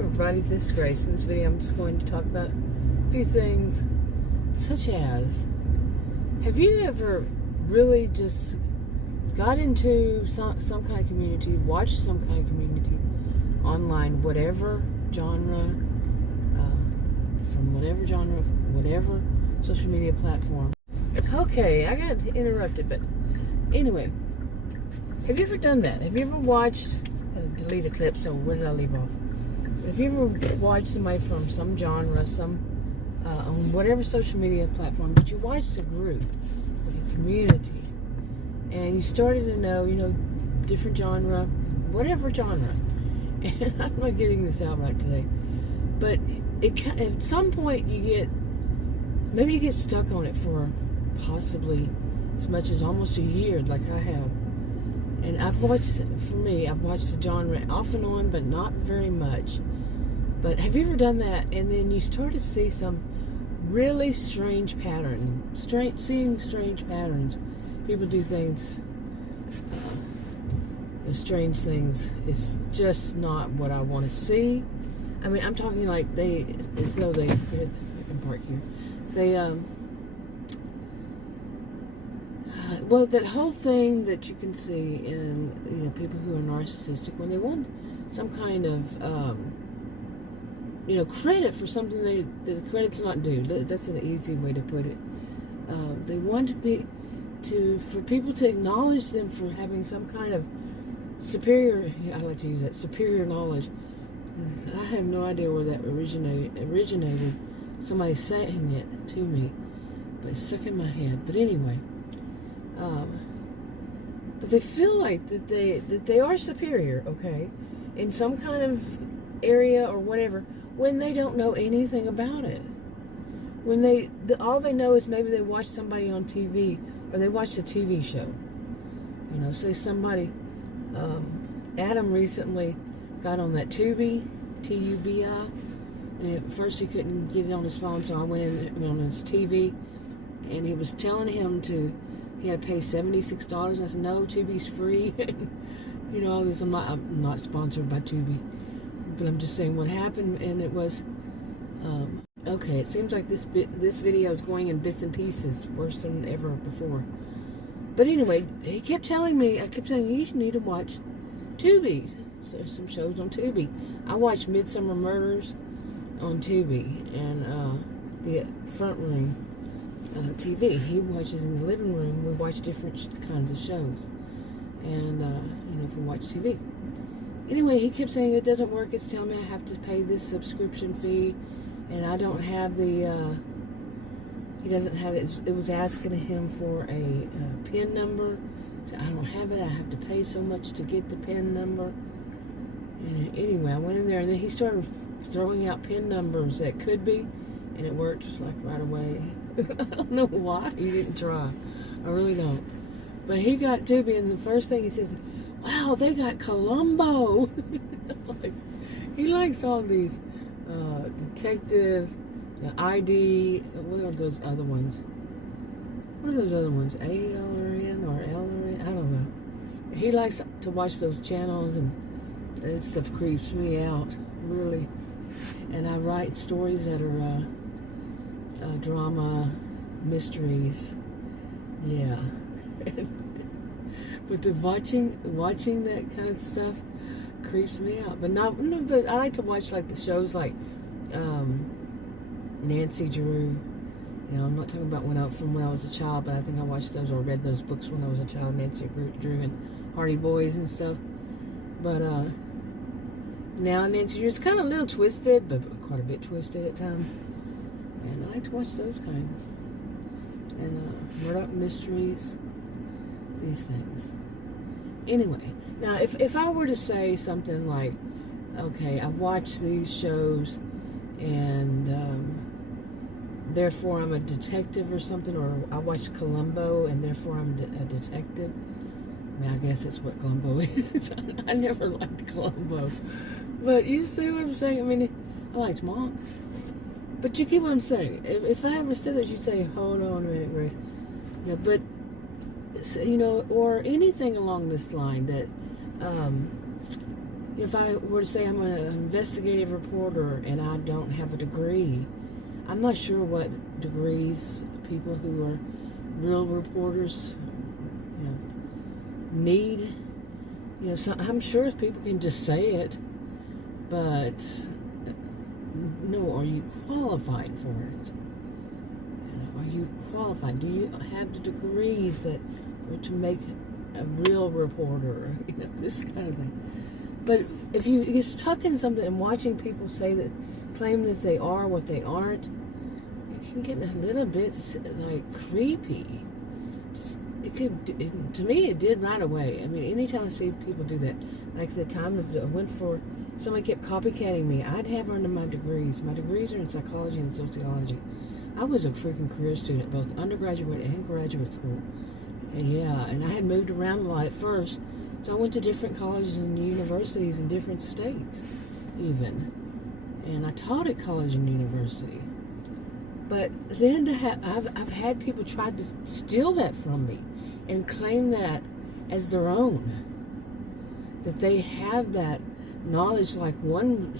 everybody, this is Grace. In this video I'm just going to talk about a few things such as, have you ever really just got into some kind of community, watched some kind of community online, whatever genre, from whatever genre, whatever social media platform. Okay, I got interrupted, but anyway, have you ever done that? Have you ever watched, delete a clip, so where did I leave off? Have you ever watched somebody from some genre, on whatever social media platform, but you watched a group, a community, and you started to know, different genre, whatever genre, and I'm not getting this out right today, but at some point maybe you get stuck on it for possibly as much as almost a year, like I have. And I've watched the genre off and on, but not very much. But have you ever done that? And then you start to see some really strange patterns. Seeing strange patterns. People do things, strange things. It's just not what I want to see. I mean, I'm talking like as though I can park here. Well, that whole thing that you can see in, people who are narcissistic, when they want some kind of, credit for something the credit's not due. That's an easy way to put it. They want for people to acknowledge them for having some kind of superior, I like to use that, superior knowledge. I have no idea where that originated. Somebody saying it to me, but it's stuck in my head. But anyway, but they feel like that they are superior, okay, in some kind of area or whatever, when they don't know anything about it. When all they know is maybe they watch somebody on TV, or they watch a TV show. Say somebody, Adam recently got on that Tubi, T-U-B-I, and at first he couldn't get it on his phone, so I went in on his TV, and he was telling him he had to pay $76. I said, no, Tubi's free. All this. I'm not sponsored by Tubi, but I'm just saying what happened, and it was, okay, it seems like this video is going in bits and pieces, worse than ever before. But anyway, I kept saying, you need to watch Tubi. So there's some shows on Tubi. I watched Midsummer Murders on Tubi, and the front room TV. He watches in the living room. We watch different kinds of shows, and for watch TV. Anyway, he kept saying it doesn't work. It's telling me I have to pay this subscription fee, and I don't have the. He doesn't have it. It was asking him for a PIN number. So I don't have it. I have to pay so much to get the PIN number. And anyway, I went in there, and then he started throwing out PIN numbers that could be, and it worked like right away. I don't know why he didn't try. I really don't. But he got Tubi, and the first thing he says, wow, they got Columbo. He likes all these detective, ID, what are those other ones? What are those other ones? ALRN or LRN? I don't know. He likes to watch those channels, and that stuff creeps me out, really. And I write stories that are drama, mysteries, yeah. But watching that kind of stuff creeps me out. But I like to watch like the shows like Nancy Drew. I'm not talking about from when I was a child, but I think I watched those or read those books when I was a child, Nancy Drew and Hardy Boys and stuff. But now Nancy Drew, it's kind of a little twisted, but quite a bit twisted at times. And I like to watch those kinds. And Murdoch Mysteries, these things. Anyway, now if I were to say something like, okay, I've watched these shows, and therefore I'm a detective or something, or I watched Columbo, and therefore I'm a detective. I mean, I guess that's what Columbo is. I never liked Columbo. But you see what I'm saying? I mean, I liked Monk. But you get what I'm saying. If I ever said that, you'd say, hold on a minute, Grace. But, or anything along this line that, If I were to say I'm an investigative reporter and I don't have a degree, I'm not sure what degrees people who are real reporters, need. So I'm sure people can just say it, but no, are you qualified for it? Are you qualified? Do you have the degrees that are to make a real reporter? This kind of thing. But if you get stuck in something and watching people claim that they are what they aren't, it can get a little bit creepy. To me, it did right away. I mean, anytime I see people do that, like the time I went for, somebody kept copycatting me, I'd have under my degrees. My degrees are in psychology and sociology. I was a freaking career student, both undergraduate and graduate school. And I had moved around a lot at first, so I went to different colleges and universities in different states, even. And I taught at college and university. But then I've had people try to steal that from me and claim that as their own. That they have that knowledge. Like one,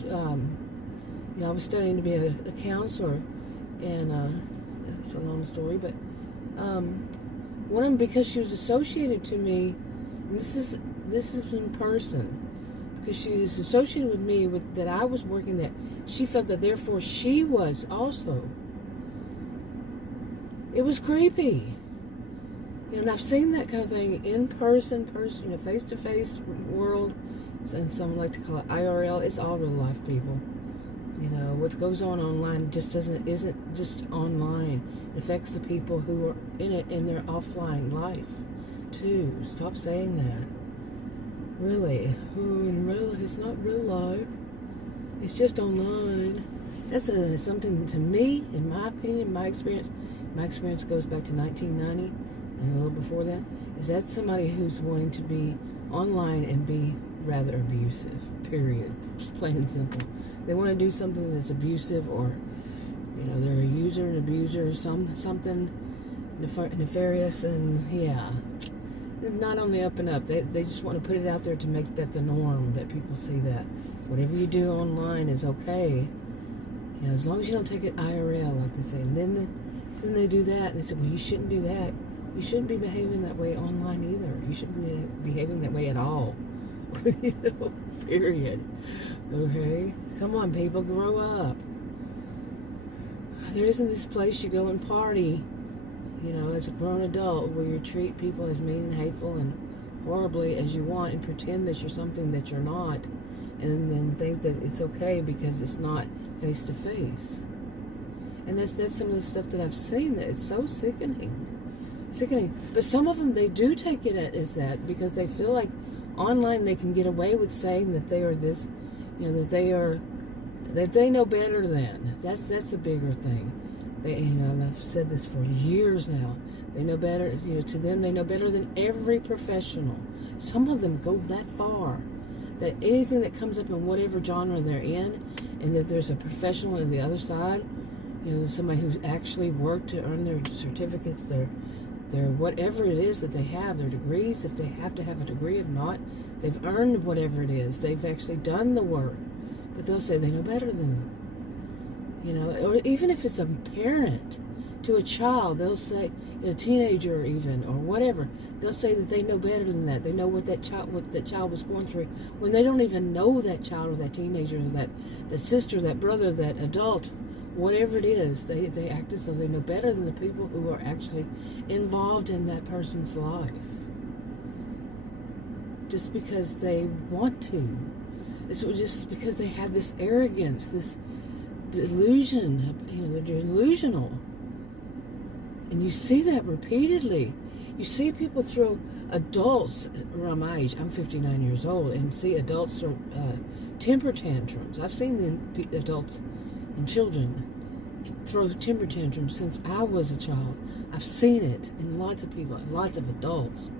I was studying to be a counselor, and it's a long story, but one of them, because she was associated to me, and this is in person, because she was associated with me that I was working that, she felt that therefore she was also. It was creepy. And I've seen that kind of thing in person, face-to-face world, and some like to call it IRL. It's all real life, people. What goes on online isn't just online. It affects the people who are in it in their offline life, too. Stop saying that. Really. It's not real life. It's just online. That's something to me, in my opinion, my experience. My experience goes back to 1990 and a little before that. Is that somebody who's wanting to be online and be rather abusive, period. Just plain and simple. They want to do something that's abusive, or they're a user, an abuser, something nefarious, and they're not on the up and up. They just want to put it out there to make that the norm, that people see that whatever you do online is okay, as long as you don't take it IRL, like they say. And then they do that, and they say, well, you shouldn't do that. You shouldn't be behaving that way online either. You shouldn't be behaving that way at all. Period. Okay? Come on, people, grow up. There isn't this place you go and party, as a grown adult, where you treat people as mean and hateful and horribly as you want, and pretend that you're something that you're not, and then think that it's okay because it's not face-to-face. And that's some of the stuff that I've seen, that it's so sickening. But some of them, they do take it as that, because they feel like online they can get away with saying that they are this, that they know better than. That's a bigger thing. I've said this for years now. They know better, to them they know better than every professional. Some of them go that far, that anything that comes up in whatever genre they're in, and that there's a professional on the other side, somebody who's actually worked to earn their certificates, their whatever it is that they have, their degrees, if they have to have a degree. If not, they've earned whatever it is. They've actually done the work. But they'll say they know better than them. Or even if it's a parent to a child, they'll say, a teenager even, or whatever, they'll say that they know better than that. They know what that child was going through, when they don't even know that child or that teenager or that sister, that brother, that adult, whatever it is. They act as though they know better than the people who are actually involved in that person's life, just because they want to. It's just because they have this arrogance, this delusion. They're delusional. And you see that repeatedly. You see people throw adults around my age. I'm 59 years old, and see adults throw temper tantrums. I've seen the adults and children throw temper tantrums since I was a child. I've seen it in lots of people, lots of adults.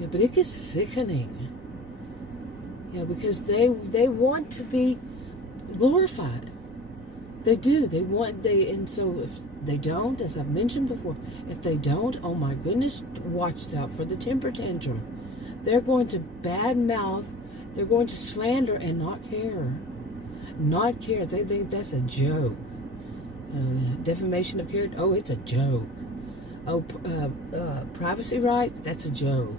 But it gets sickening. Because they want to be glorified. They do. And so if they don't, as I've mentioned before, if they don't, oh my goodness, watch out for the temper tantrum. They're going to badmouth They're going to slander and not care. Not care. They think that's a joke. Defamation of character, oh, it's a joke. Oh, privacy rights, that's a joke.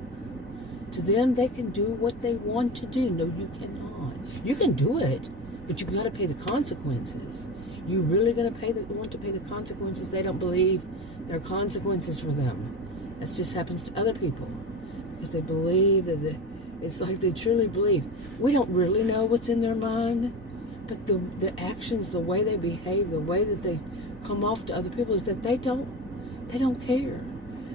To them, they can do what they want to do. No, you cannot. You can do it, but you got to pay the consequences. You really going to want to pay the consequences? They don't believe there are consequences for them. That just happens to other people because they believe that it's like they truly believe. We don't really know what's in their mind, but the actions, the way they behave, the way that they come off to other people is that they don't care.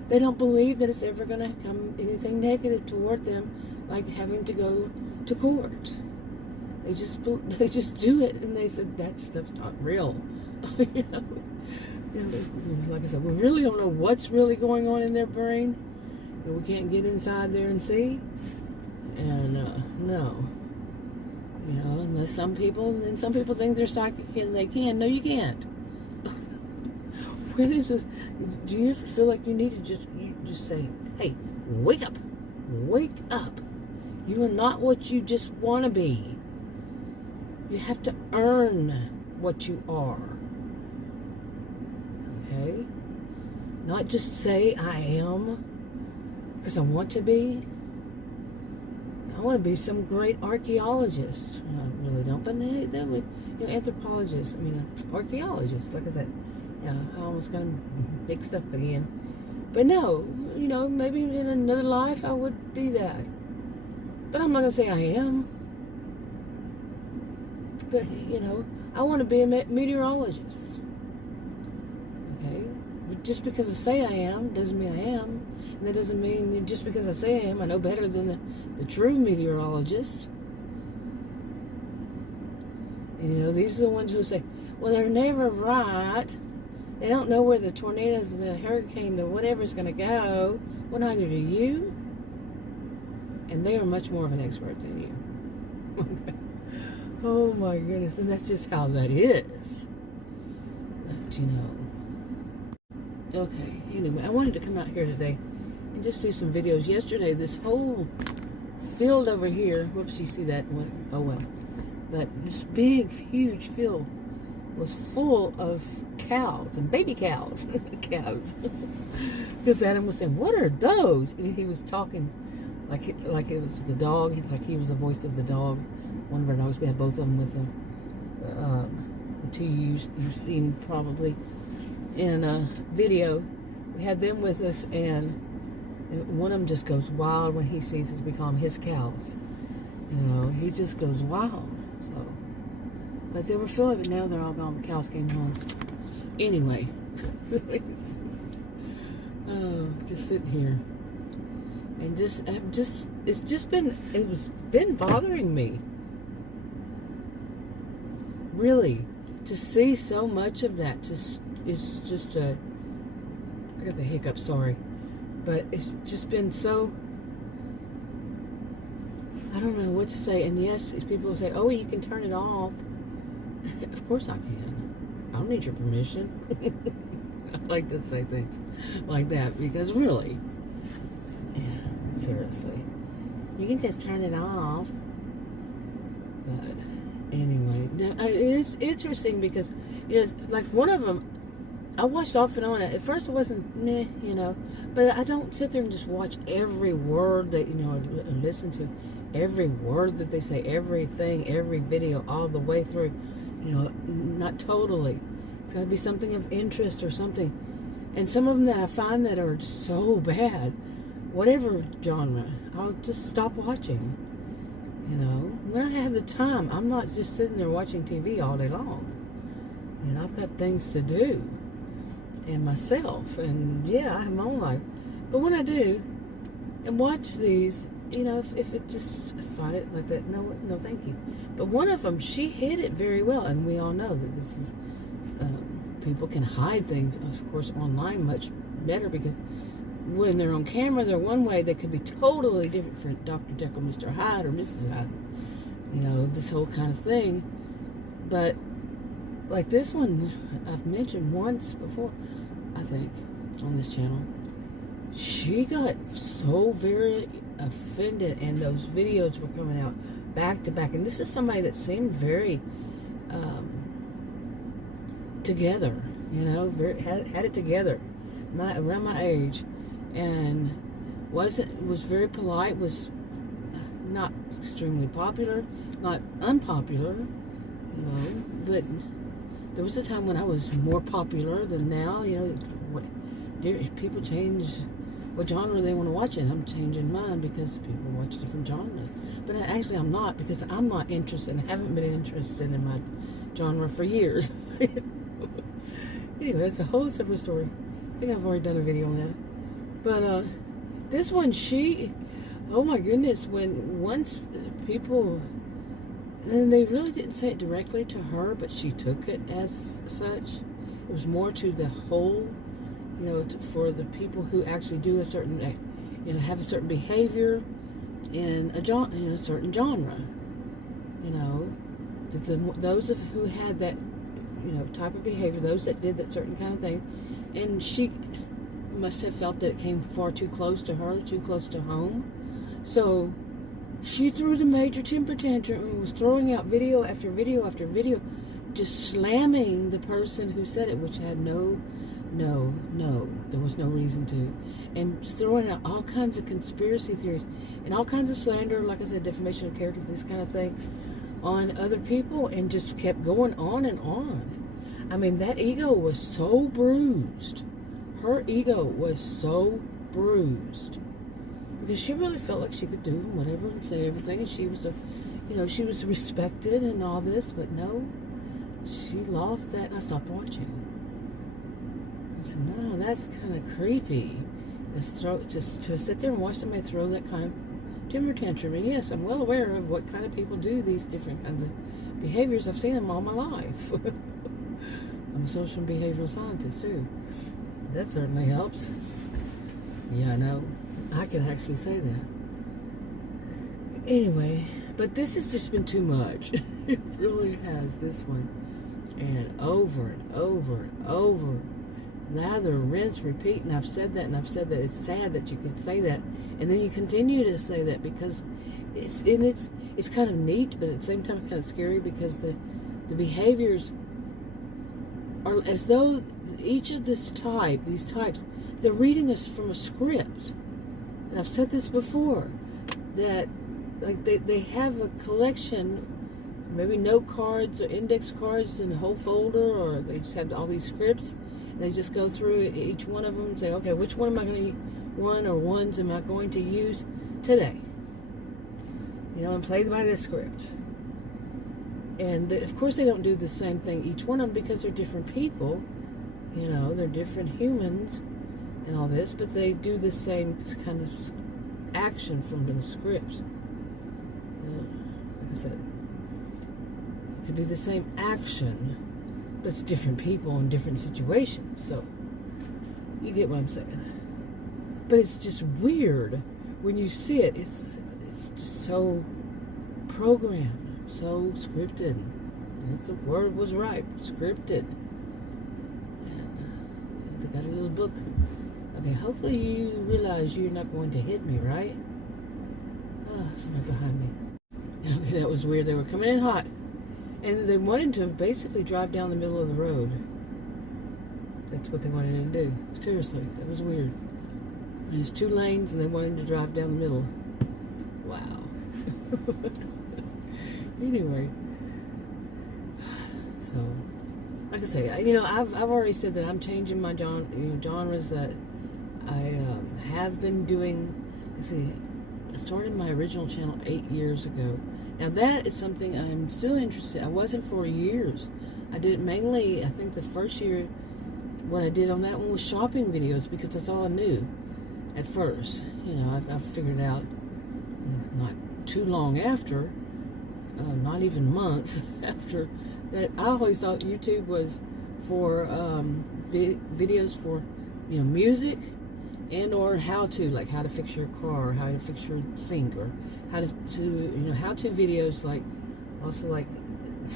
They don't believe that it's ever going to come anything negative toward them, like having to go to court. They just do it, and they said that stuff's not real. You know? Like I said, we really don't know what's really going on in their brain, and we can't get inside there and see. And no, you know, unless some people think they're psychic and they can. No, you can't. When is this? Do you ever feel like you need to just say, hey, wake up, wake up. You are not what you just want to be. You have to earn what you are. Okay? Not just say I am because I want to be. I want to be some great archaeologist. I really don't, but then anthropologist. Archaeologist. Like I said, yeah, I almost got mixed up again. But no, maybe in another life I would be that. But I'm not gonna say I am. But I want to be a meteorologist. Okay, but just because I say I am doesn't mean I am. And that doesn't mean just because I say I am, I know better than the true meteorologist. And, these are the ones who say, well, they're never right. They don't know where the tornadoes, the hurricane, the whatever's going to go. Well, neither do you. And they are much more of an expert than you. Oh, my goodness. And that's just how that is. But, Okay, anyway, I wanted to come out here today and just do some videos. Yesterday, this whole field over here, whoops, you see that? Oh, well. But this big, huge field was full of cows and baby cows. Calves. Because Adam was saying, what are those? And he was talking like it was the dog, like he was the voice of the dog. One of our dogs, we had both of them with them. The two you've seen probably in a video. We had them with us, and one of them just goes wild when he sees us. We call them his cows. He just goes wild. So, but they were full of it. Now they're all gone. The cows came home. Anyway, just sitting here, and it's been bothering me. Really, to see so much of that, it's just I got the hiccup, sorry. But it's just been so, I don't know what to say. And yes, people will say, oh, you can turn it off. Of course I can. I don't need your permission. I like to say things like that because really, yeah, seriously, you can just turn it off. But anyway, it's interesting because, like one of them, I watched off and on. At first it wasn't, but I don't sit there and just watch every word that, and listen to every word that they say, everything, every video, all the way through, not totally. It's got to be something of interest or something. And some of them that I find that are so bad, whatever genre, I'll just stop watching. When I have the time, I'm not just sitting there watching TV all day long. I've got things to do. And myself, and yeah, I have my own life. But when I do, and watch these, if it just, I find it like that, no, thank you. But one of them, she hid it very well, and we all know that this is, people can hide things, of course, online much better, because when they're on camera, they're one way. They could be totally different for Dr. Jekyll, Mr. Hyde, or Mrs. Hyde. This whole kind of thing. But like this one, I've mentioned once before, I think, on this channel. She got so very offended, and those videos were coming out back to back. And this is somebody that seemed very together, you know, had it together, around my age, and was very polite, was not extremely popular, not unpopular, you know, but there was a time when I was more popular than now. You know, people change what genre they want to watch in. I'm changing mine because people watch different genres. But actually I'm not, because I'm not interested and haven't been interested in my genre for years. Anyway, that's a whole separate story. I think I've already done a video on that. But this one, oh my goodness, once people, and they really didn't say it directly to her, but she took it as such. It was more to the whole, you know, for the people who actually do a certain, you know, have a certain behavior in a certain genre. You know, those who had that, you know, type of behavior, those that did that certain kind of thing, and she must have felt that it came far too close to her, too close to home. So she threw the major temper tantrum and was throwing out video after video after video, just slamming the person who said it, which had no, there was no reason to, and throwing out all kinds of conspiracy theories and all kinds of slander, like I said, defamation of character, this kind of thing, on other people, and just kept going on and on. I mean, that ego was so bruised. Her ego was so bruised because she really felt like she could do whatever and say everything, and she was she was respected and all this, but no, she lost that, and I stopped watching. I said, no, that's kind of creepy. Just to sit there and watch somebody throw that kind of temper tantrum. And yes, I'm well aware of what kind of people do these different kinds of behaviors. I've seen them all my life. I'm a social and behavioral scientist too. That certainly helps. Yeah, I know. I can actually say that. Anyway, but this has just been too much. It really has, this one. And over and over and over. Lather, rinse, repeat, and I've said that, and I've said that. It's sad that you could say that, and then you continue to say that, because it's kind of neat, but at the same time kind of scary, because the behaviors are as though each of these types, they're reading us from a script. And I've said this before, that like they have a collection, maybe note cards or index cards in a whole folder, or they just have all these scripts. They just go through each one of them and say, okay, which one am I going to, ones am I going to use today? You know, and play by this script. And of course they don't do the same thing, each one of them, because they're different people. You know, they're different humans and all this, but they do the same kind of action from the script. Like I said, it could be the same action, but it's different people in different situations. So you get what I'm saying. But it's just weird when you see it. It's just so programmed, so scripted. That's the word was right, scripted. And they got a little book. Okay, hopefully you realize you're not going to hit me, right? Oh, somebody behind me. Okay, that was weird. They were coming in hot. And they wanted to basically drive down the middle of the road. That's what they wanted to do. Seriously, that was weird. There's 2 lanes, and they wanted to drive down the middle. Wow. Anyway, so like I say, you know, I've already said that I'm changing my genres that I have been doing. Let's see, I started my original channel 8 years ago. Now that is something I'm still interested. I wasn't for years. I did it mainly, I think the first year, what I did on that one was shopping videos, because that's all I knew at first. You know, I figured out not too long after, not even months after, that I always thought YouTube was for videos for, you know, music and or how to, like how to fix your car, or how to fix your sink, or how to how-to videos, like also like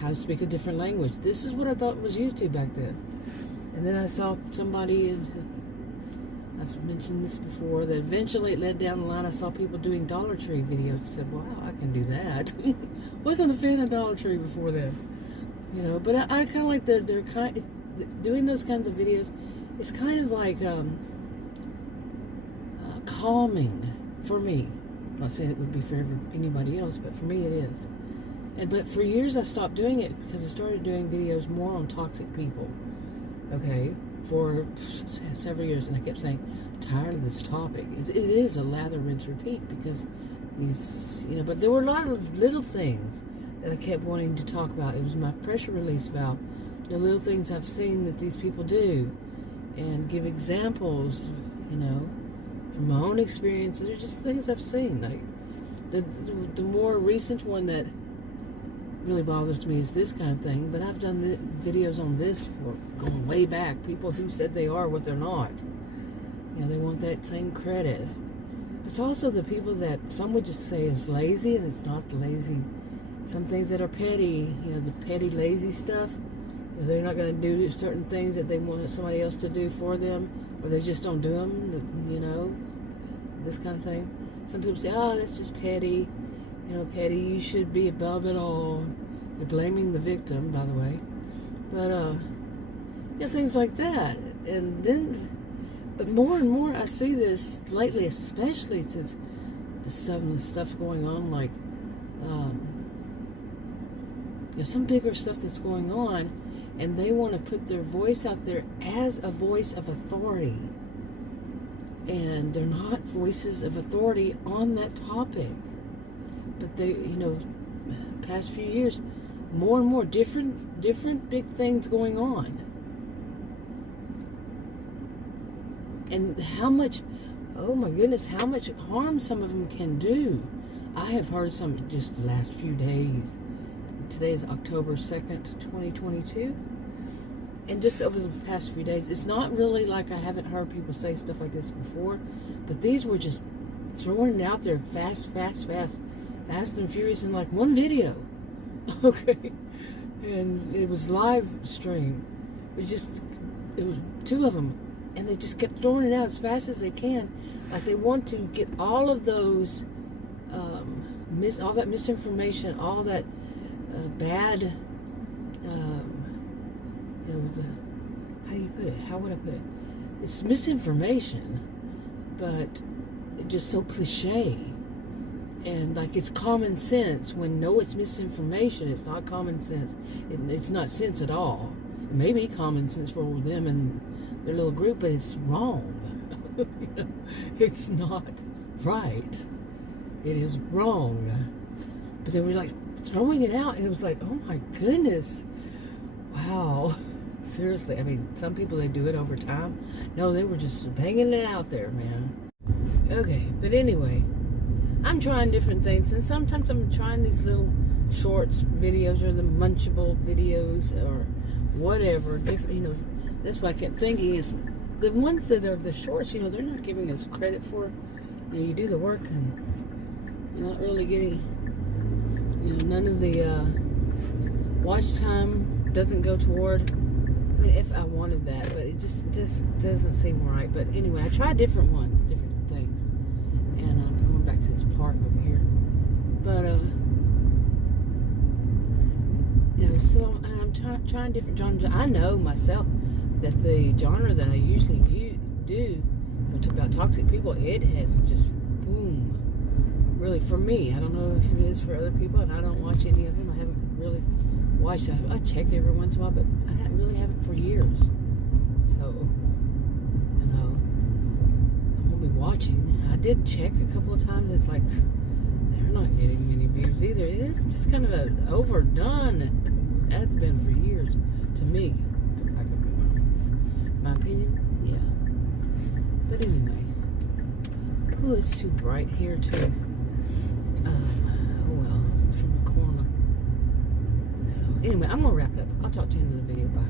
how to speak a different language. This is what I thought was YouTube back then. And then I saw somebody I've mentioned this before, that eventually it led down the line. I saw people doing Dollar Tree videos. I said, wow, I can do that. Wasn't a fan of Dollar Tree before then. You know, but I kind of like they're doing those kinds of videos. It's kind of like calming for me. I'm not saying it would be for anybody else, but for me it is. But for years I stopped doing it because I started doing videos more on toxic people. Okay, for several years, and I kept saying, I'm tired of this topic. It is a lather, rinse, repeat, because these, you know, but there were a lot of little things that I kept wanting to talk about. It was my pressure release valve, the little things I've seen that these people do, and give examples, you know, from my own experience. They're just things I've seen. Like the more recent one that really bothers me is this kind of thing, but I've done videos on this for going way back. People who said they are what they're not. You know, they want that same credit. It's also the people that some would just say is lazy, and it's not lazy. Some things that are petty, you know, the petty, lazy stuff. You know, they're not going to do certain things that they want somebody else to do for them, or they just don't do them, you know, this kind of thing. Some people say, oh, that's just petty. You know, petty, you should be above it all. They're blaming the victim, by the way. But, you know, things like that. And then, but more and more I see this lately, especially since the stuff going on, like, you know, some bigger stuff that's going on, and they want to put their voice out there as a voice of authority. And they're not voices of authority on that topic. But they, you know, past few years, more and more different big things going on. And how much, oh my goodness, how much harm some of them can do. I have heard some just the last few days. Today is October 2nd, 2022. And just over the past few days, it's not really like I haven't heard people say stuff like this before, but these were just throwing it out there fast and furious in like one video. Okay. And it was live stream. It was two of them, and they just kept throwing it out as fast as they can. Like they want to get all of those, all that misinformation, all that bad, you know, how do you put it? How would I put it? It's misinformation, but it's just so cliche. And like it's common sense, when no, it's misinformation. It's not common sense. It's not sense at all. It may be common sense for them and their little group, but it's wrong. You know, it's not right. It is wrong. But they were like throwing it out, and it was like, oh my goodness, wow. Seriously, I mean, some people, they do it over time. No, they were just banging it out there, man. Okay, but anyway, I'm trying different things, and sometimes I'm trying these little shorts videos, or the munchable videos, or whatever, different, you know. That's what I kept thinking, is the ones that are the shorts, you know, they're not giving us credit for. You know, you do the work, and you're not really getting, you know, none of the watch time doesn't go toward, I mean, if I wanted that, but it just doesn't seem right. But anyway, I tried different ones, different things, and I'm going back to this park over here. But you know, so I'm trying different genres. I know myself that the genre that I usually do, you know, talk about toxic people, it has just boom. Really, for me, I don't know if it is for other people, and I don't watch any of them. I haven't really watched. I check every once in a while, but I really haven't for years. So, you know, I won't be watching. I did check a couple of times. It's like they're not getting many views either. It's just kind of an overdone. Has been for years to me. I could be wrong. My opinion, yeah. But anyway, oh, it's too bright here too. Oh well, it's from the corner. So anyway, I'm gonna wrap it up. I'll talk to you in the video. Bye.